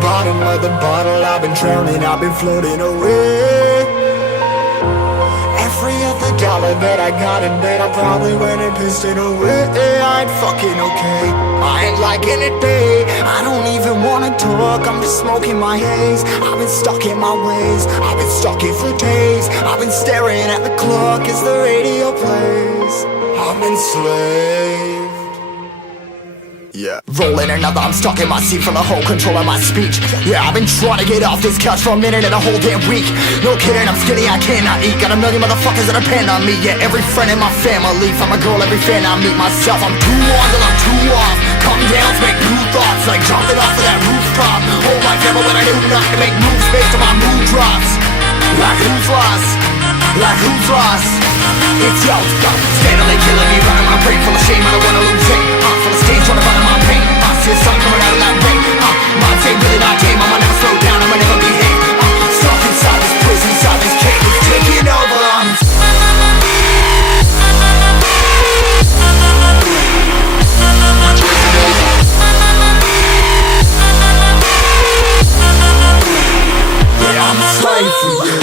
bottom of the bottle, I've been drowning, I've been floating away. Every other dollar that I got in bed, I probably went and pissed it away. I ain't fucking okay, I ain't liking it, babe. I don't even wanna talk, I'm just smoking my haze. I've been stuck in my ways, I've been stuck here for days. I've been staring at the clock as the radio plays. I'm enslaved. Yeah, rolling another, I'm stuck in my seat from the whole control of my speech. Yeah, I've been trying to get off this couch for a minute and a whole damn week. No kidding, I'm skinny, I cannot eat. Got a million motherfuckers that depend on me. Yeah, every friend in my family, from a girl, every fan I meet myself. I'm too on till I'm too off. Come down to make new thoughts, like jumping off of that rooftop. Whole life ever when I knew not to make moves based on my mood drops. Like who's lost? Like who's lost? It's yo, steadily killing me, running my brain full of shame, I don't wanna lose it. Full of stage, trying to find my pain. See the sun coming out of that rain. Minds ain't really not tame, I'ma never slow down, I'ma never behave. Stuck inside this prison, inside this cage, it's taking over. Yeah, I'm a slave for you.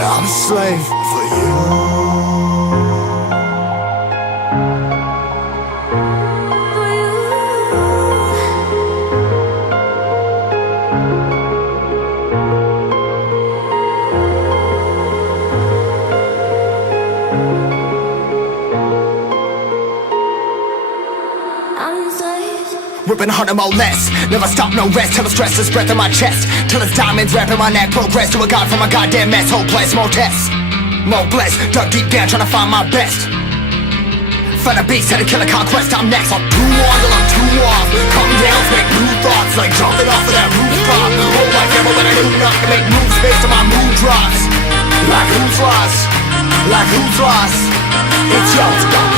I'm a slave for you. Ripping harder, more less. Never stop, no rest. Till the stress is breath in my chest. Till it's diamonds wrapping my neck. Progress to a god from a goddamn mess. Hopeless, more tests, more blessed. Dug deep down trying to find my best. Find a beast, had to kill a conquest. I'm next. I'm too on till I'm too off. Come down to make new thoughts, like jumping off of that rooftop. Whole life ever when I knew not to make moves based on my mood drops. Like who's lost? Like who's lost? It's yo,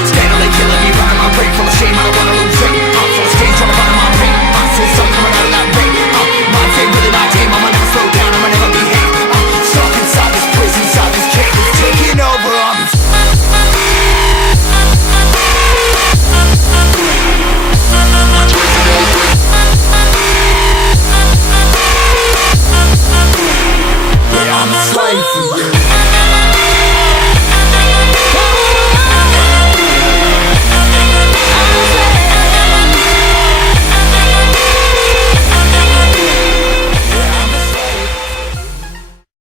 steadily killing me, running my brain full of shame. I don't wanna lose it. Full of stage, trying to find my pain. I see the sun coming out of that rain. Minds ain't really not